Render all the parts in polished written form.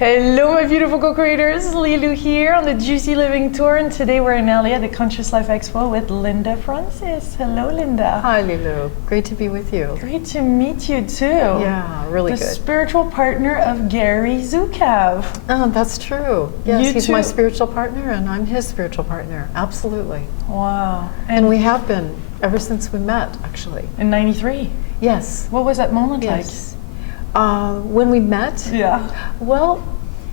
Hello, my beautiful co-creators. Lilu here on the Juicy Living Tour, and today we're in LA at the Conscious Life Expo with Linda Francis. Hello, Linda. Hi, Lilu. Great to be with you. Great to meet you too. Yeah, really the good. The spiritual partner of Gary Zukav. Oh, that's true. Yes, he's too. my spiritual partner, and I'm his spiritual partner. Absolutely. Wow. And we have been ever since we met, actually. In '93. Yes. What was that moment Yes. When we met? Yeah. Well,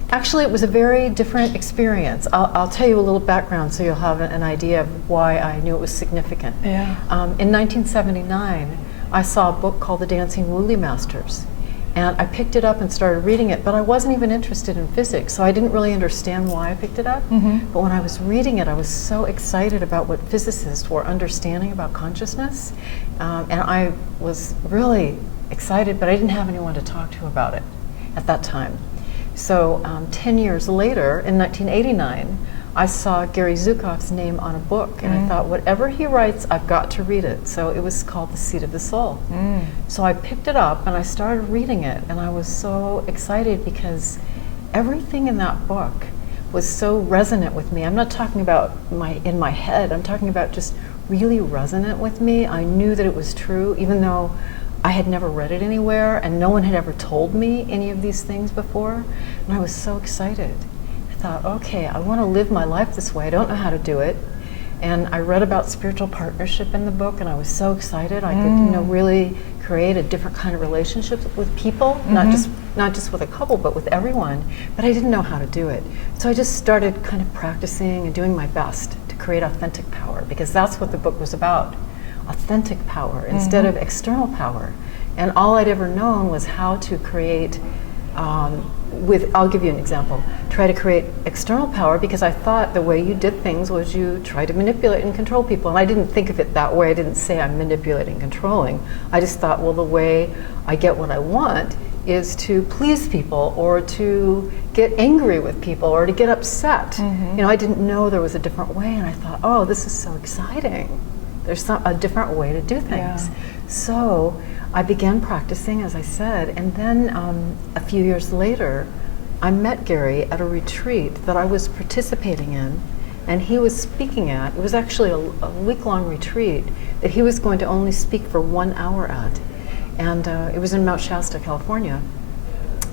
actually, it was a very different experience. I'll tell you a little background so you'll have an idea of why I knew it was significant. Yeah. In 1979, I saw a book called The Dancing Woolley Masters. And I picked it up and started reading it, but I wasn't even interested in physics, so I didn't really understand why I picked it up. Mm-hmm. But when I was reading it, I was so excited about what physicists were understanding about consciousness. And I was really excited, but I didn't have anyone to talk to about it at that time. So 10 years later, in 1989, I saw Gary Zukav's name on a book, and I thought, whatever he writes, I've got to read it. So it was called The Seat of the Soul. So I picked it up and I started reading it, and I was so excited because everything in that book was so resonant with me. I'm not talking about in my head, I'm talking about just really resonant with me. I knew that it was true, even though I had never read it anywhere and no one had ever told me any of these things before. And I was so excited. I thought, okay, I want to live my life this way. I don't know how to do it. And I read about spiritual partnership in the book, and I was so excited. I could, really create a different kind of relationship with people, not just with a couple, but with everyone. But I didn't know how to do it. So I just started kind of practicing and doing my best to create authentic power, because that's what the book was about. Authentic power instead of external power. And all I'd ever known was how to create, I'll give you an example, try to create external power, because I thought the way you did things was you try to manipulate and control people. And I didn't think of it that way. I didn't say I'm manipulating and controlling. I just thought, well, the way I get what I want is to please people, or to get angry with people, or to get upset. I didn't know there was a different way, and I thought, oh, this is so exciting. There's a different way to do things. Yeah. So I began practicing, as I said, and then a few years later, I met Gary at a retreat that I was participating in, and he was speaking at. It was actually a week-long retreat that he was going to only speak for 1 hour at, and it was in Mount Shasta, California.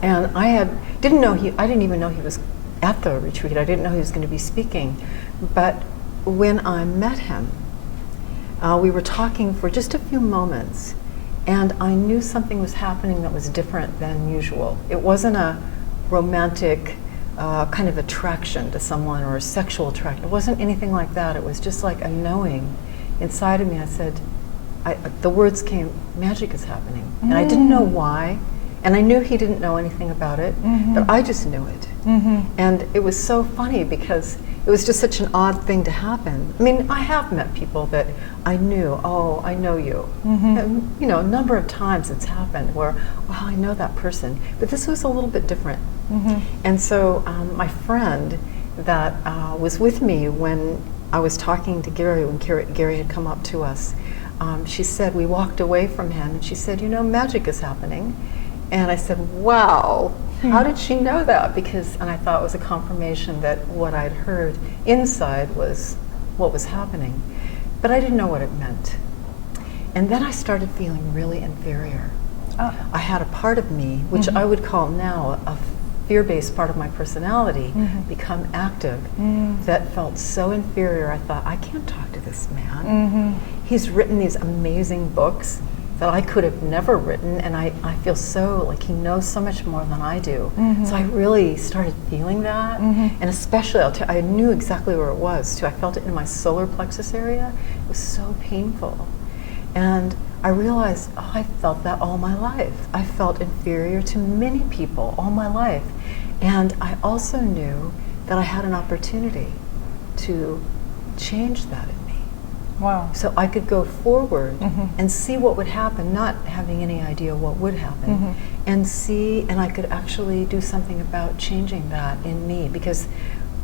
And I didn't even know he was at the retreat. I didn't know he was going to be speaking, but when I met him, we were talking for just a few moments, and I knew something was happening that was different than usual. It wasn't a romantic kind of attraction to someone, or a sexual attraction. It wasn't anything like that. It was just like a knowing inside of me. I said, the words came, magic is happening. And I didn't know why, and I knew he didn't know anything about it, but I just knew it. And it was so funny because it was just such an odd thing to happen. I mean, I have met people that I knew, oh, I know you. And, a number of times it's happened where, well, I know that person. But this was a little bit different. And so my friend that was with me when I was talking to Gary, when Gary had come up to us, she said, we walked away from him, and she said, magic is happening. And I said, wow, how did she know that? And I thought it was a confirmation that what I'd heard inside was what was happening. But I didn't know what it meant. And then I started feeling really inferior. I had a part of me, which I would call now a fear-based part of my personality, become active, that felt so inferior. I thought, I can't talk to this man. He's written these amazing books that I could have never written, and I feel so like he knows so much more than I do. So I really started feeling that, and especially, I knew exactly where it was too. I felt it in my solar plexus area. It was so painful. And I realized, I felt that all my life. I felt inferior to many people all my life. And I also knew that I had an opportunity to change that in me. Wow. So I could go forward and see what would happen, not having any idea what would happen, and I could actually do something about changing that in me. Because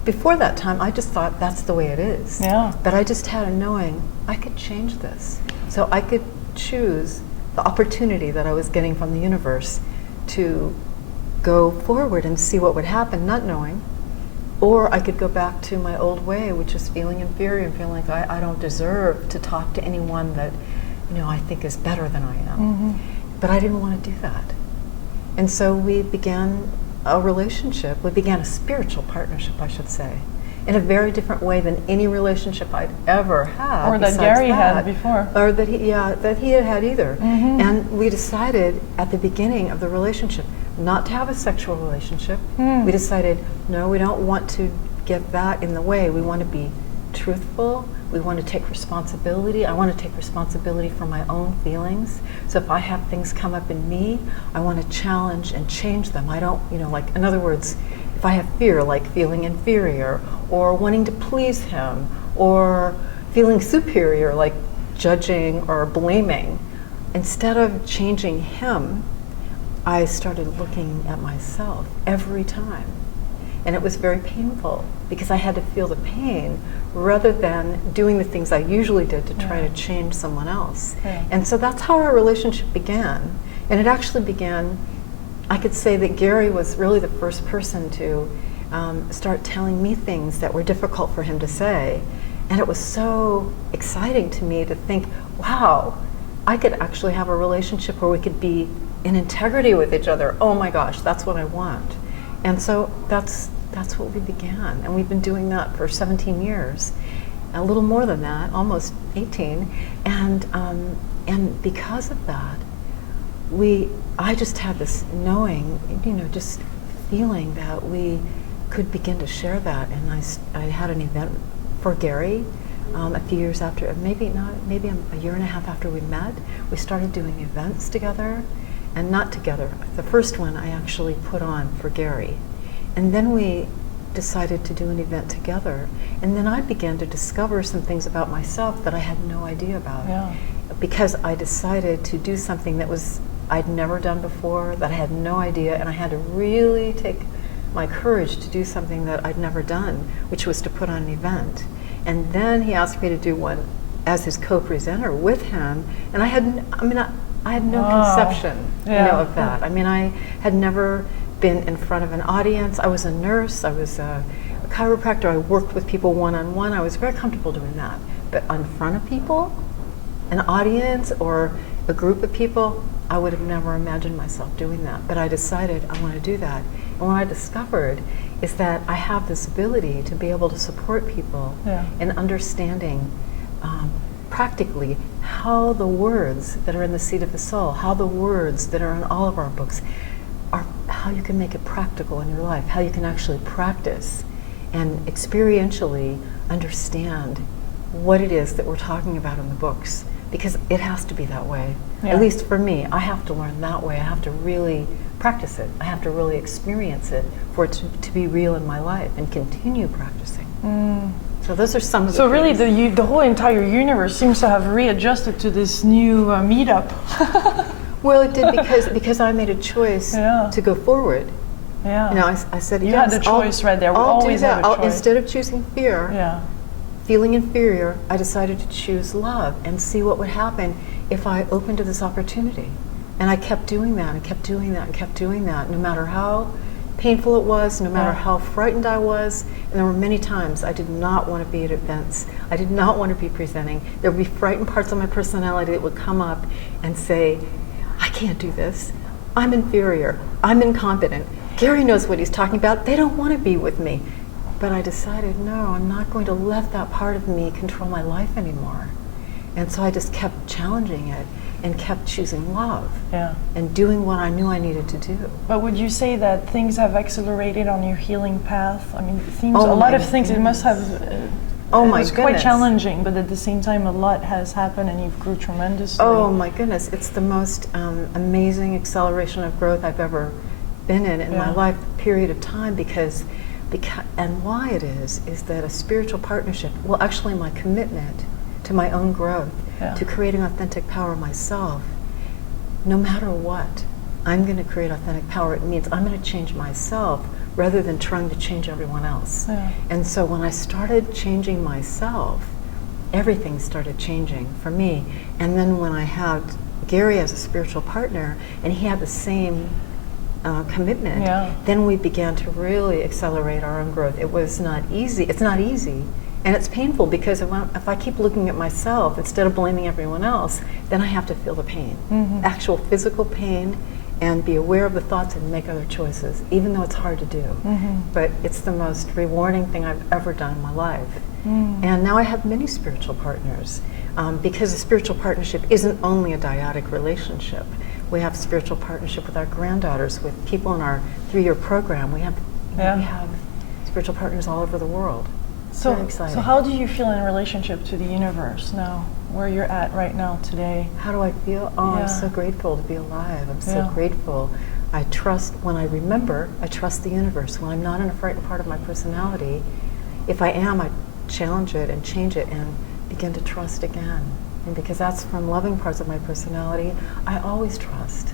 before that time, I just thought that's the way it is. Yeah. But I just had a knowing, I could change this. So I could choose the opportunity that I was getting from the universe to go forward and see what would happen, not knowing. Or I could go back to my old way, which is feeling inferior and feeling like I don't deserve to talk to anyone that, I think is better than I am. Mm-hmm. But I didn't want to do that. And so we began a relationship. We began a spiritual partnership, I should say, in a very different way than any relationship I'd ever had. Or that Gary had before. Or that he had had either. Mm-hmm. And we decided at the beginning of the relationship not to have a sexual relationship. We decided, no, we don't want to get that in the way. We want to be truthful. We want to take responsibility. I want to take responsibility for my own feelings. So if I have things come up in me, I want to challenge and change them. I don't, like, in other words, if I have fear, like feeling inferior, or wanting to please him, or feeling superior, like judging or blaming, instead of changing him, I started looking at myself every time. And it was very painful because I had to feel the pain rather than doing the things I usually did to try to change someone else. Yeah. And so that's how our relationship began. And it actually began, I could say that Gary was really the first person to start telling me things that were difficult for him to say. And it was so exciting to me to think, wow, I could actually have a relationship where we could be in integrity with each other. Oh my gosh, that's what I want. And so that's what we began. And we've been doing that for 17 years, a little more than that, almost 18. And because of that, I just had this knowing, just feeling that we could begin to share that. And I had an event for Gary a few years after, maybe a year and a half after we met. We started doing events together. And not together. The first one I actually put on for Gary. And then we decided to do an event together. And then I began to discover some things about myself that I had no idea about. Yeah. Because I decided to do something that I'd never done before, that I had no idea, and I had to really take my courage to do something that I'd never done, which was to put on an event. And then he asked me to do one as his co-presenter with him, and I had no conception, of that. I mean, I had never been in front of an audience. I was a nurse. I was a chiropractor. I worked with people one-on-one. I was very comfortable doing that. But in front of people, an audience or a group of people, I would have never imagined myself doing that. But I decided I want to do that. And what I discovered is that I have this ability to be able to support people in understanding practically how the words that are in the seat of the soul, how the words that are in all of our books, are how you can make it practical in your life, how you can actually practice and experientially understand what it is that we're talking about in the books, because it has to be that way. Yeah. At least for me, I have to learn that way. I have to really practice it. I have to really experience it for it to be real in my life and continue practicing. So those are some of the So really, things. the whole entire universe seems to have readjusted to this new meetup. Well, it did because I made a choice to go forward. Yeah. I said, you yes, had the choice right there. We I'll always do that. have a choice. Instead of choosing fear, feeling inferior, I decided to choose love and see what would happen if I opened to this opportunity. And I kept doing that and kept doing that and kept doing that, no matter how painful it was, no matter how frightened I was. And there were many times I did not want to be at events. I did not want to be presenting. There would be frightened parts of my personality that would come up and say, I can't do this. I'm inferior. I'm incompetent. Gary knows what he's talking about. They don't want to be with me. But I decided, no, I'm not going to let that part of me control my life anymore. And so I just kept challenging it and kept choosing love and doing what I knew I needed to do. But would you say that things have accelerated on your healing path? I mean, it seems a lot of things, it must have, it's quite challenging, but at the same time a lot has happened and you've grew tremendously. Oh my goodness, it's the most amazing acceleration of growth I've ever been in my life period of time, because and why it is that a spiritual partnership, well actually my commitment to my own growth, to creating authentic power myself, no matter what, I'm going to create authentic power. It means I'm going to change myself rather than trying to change everyone else. And so when I started changing myself, everything started changing for me. And then when I had Gary as a spiritual partner, and he had the same commitment, then we began to really accelerate our own growth. It was not easy. It's not easy. And it's painful because if I keep looking at myself instead of blaming everyone else, then I have to feel the pain, actual physical pain, and be aware of the thoughts and make other choices, even though it's hard to do. But it's the most rewarding thing I've ever done in my life. And now I have many spiritual partners, because a spiritual partnership isn't only a dyadic relationship. We have spiritual partnership with our granddaughters, with people in our 3-year program. We have spiritual partners all over the world. So how do you feel in relationship to the universe now, where you're at right now today? How do I feel? Oh, I'm so grateful to be alive. I'm so grateful. I trust, when I remember, I trust the universe. When I'm not in a frightened part of my personality, if I am, I challenge it and change it and begin to trust again. And because that's from loving parts of my personality, I always trust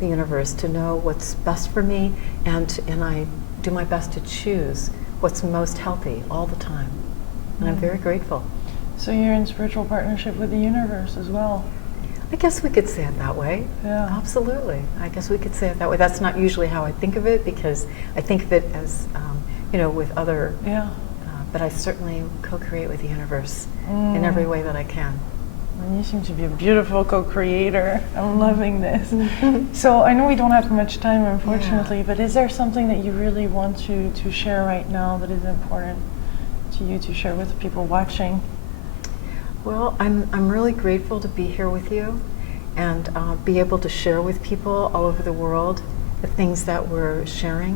the universe to know what's best for me, and I do my best to choose what's most healthy all the time. And I'm very grateful. So you're in spiritual partnership with the universe as well? I guess we could say it that way. Yeah. Absolutely. I guess we could say it that way. That's not usually how I think of it, because I think of it as, with other, but I certainly co-create with the universe in every way that I can. And you seem to be a beautiful co-creator. I'm loving this. So I know we don't have much time, unfortunately, but is there something that you really want to share right now that is important to you to share with people watching? Well, I'm really grateful to be here with you and be able to share with people all over the world the things that we're sharing,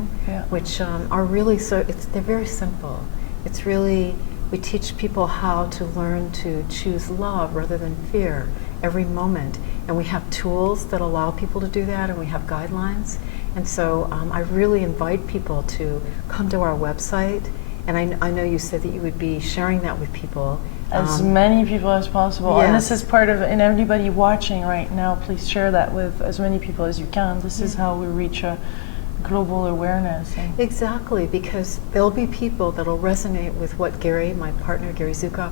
which are really they're very simple. It's really, we teach people how to learn to choose love rather than fear every moment. And we have tools that allow people to do that, and we have guidelines. And so I really invite people to come to our website. And I know you said that you would be sharing that with people. As many people as possible. And this is part of, and everybody watching right now, please share that with as many people as you can. This is how we reach a global awareness. Exactly, because there'll be people that'll resonate with what Gary, my partner, Gary Zukav,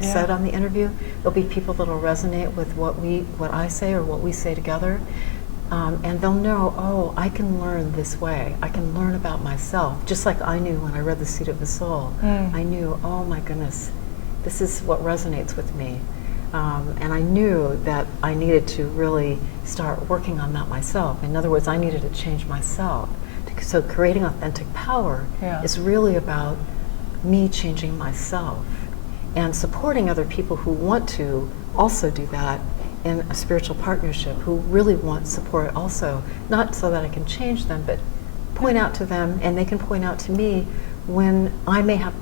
said on the interview. There'll be people that'll resonate with what I say or what we say together. And they'll know, oh, I can learn this way. I can learn about myself, just like I knew when I read The Seat of the Soul. I knew, oh my goodness, this is what resonates with me. And I knew that I needed to really start working on that myself. In other words, I needed to change myself. So creating authentic power is really about me changing myself and supporting other people who want to also do that in a spiritual partnership, who really want support also, not so that I can change them, but point out to them, and they can point out to me when I may have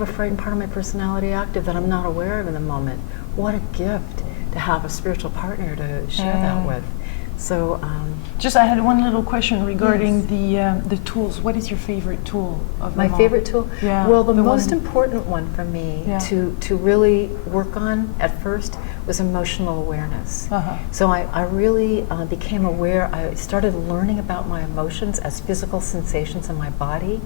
a frightened part of my personality active that I'm not aware of in the moment. What a gift to have a spiritual partner to share that with. So, I had one little question regarding the tools. What is your favorite tool of my favorite tool? Yeah. Well, the most important one for me to really work on at first was emotional awareness. So I really became aware. I started learning about my emotions as physical sensations in my body,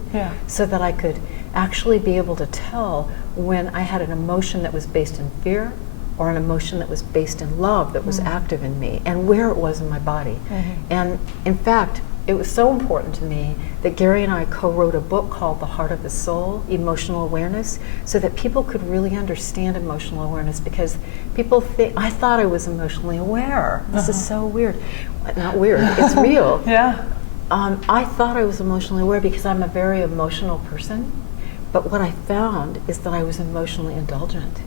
so that I could actually be able to tell when I had an emotion that was based in fear, or an emotion that was based in love that was active in me, and where it was in my body. And in fact, it was so important to me that Gary and I co-wrote a book called The Heart of the Soul, Emotional Awareness, so that people could really understand emotional awareness, because people think, I thought I was emotionally aware. This is so weird. Not weird, it's real. I thought I was emotionally aware because I'm a very emotional person, but what I found is that I was emotionally indulgent.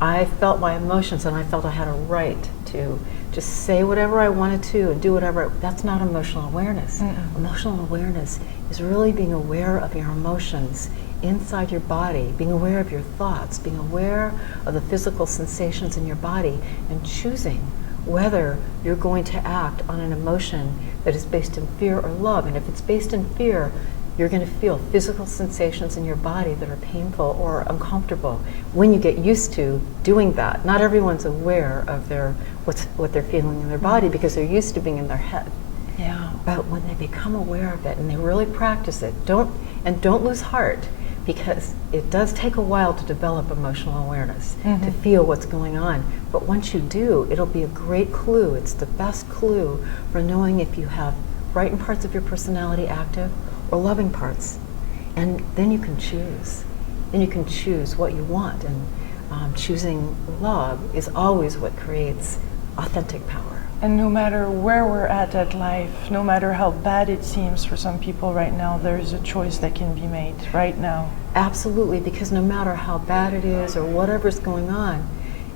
I felt my emotions, and I felt I had a right to just say whatever I wanted to and do whatever. That's not emotional awareness. Emotional awareness is really being aware of your emotions inside your body, being aware of your thoughts, being aware of the physical sensations in your body, and choosing whether you're going to act on an emotion that is based in fear or love. And if it's based in fear, you're going to feel physical sensations in your body that are painful or uncomfortable when you get used to doing that. Not everyone's aware of what they're feeling in their body because they're used to being in their head. But when they become aware of it and they really practice it, don't lose heart, because it does take a while to develop emotional awareness, to feel what's going on. But once you do, it'll be a great clue. It's the best clue for knowing if you have frightened parts of your personality active or loving parts. And then you can choose. Then you can choose what you want. And choosing love is always what creates authentic power. And no matter where we're at life, no matter how bad it seems for some people right now, there's a choice that can be made right now. Absolutely, because no matter how bad it is or whatever's going on,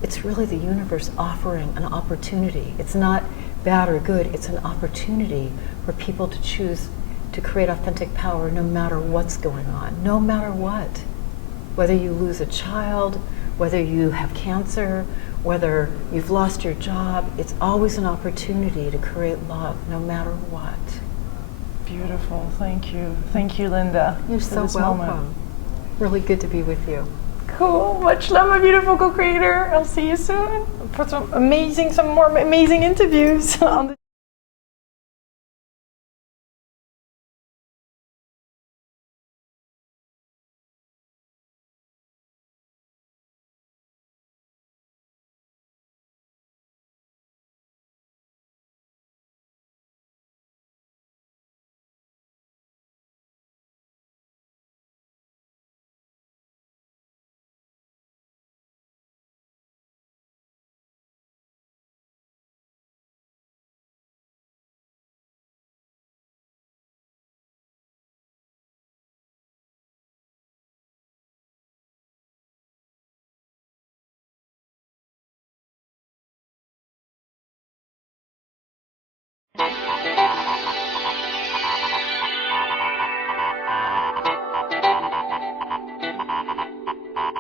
it's really the universe offering an opportunity. It's not bad or good, it's an opportunity for people to choose to create authentic power no matter what's going on, no matter what. Whether you lose a child, whether you have cancer, whether you've lost your job, it's always an opportunity to create love no matter what. Beautiful, thank you. Thank you, Linda. You're for so this welcome. moment. Really good to be with you. Cool, much love, my beautiful co-creator. I'll see you soon for some more amazing interviews on the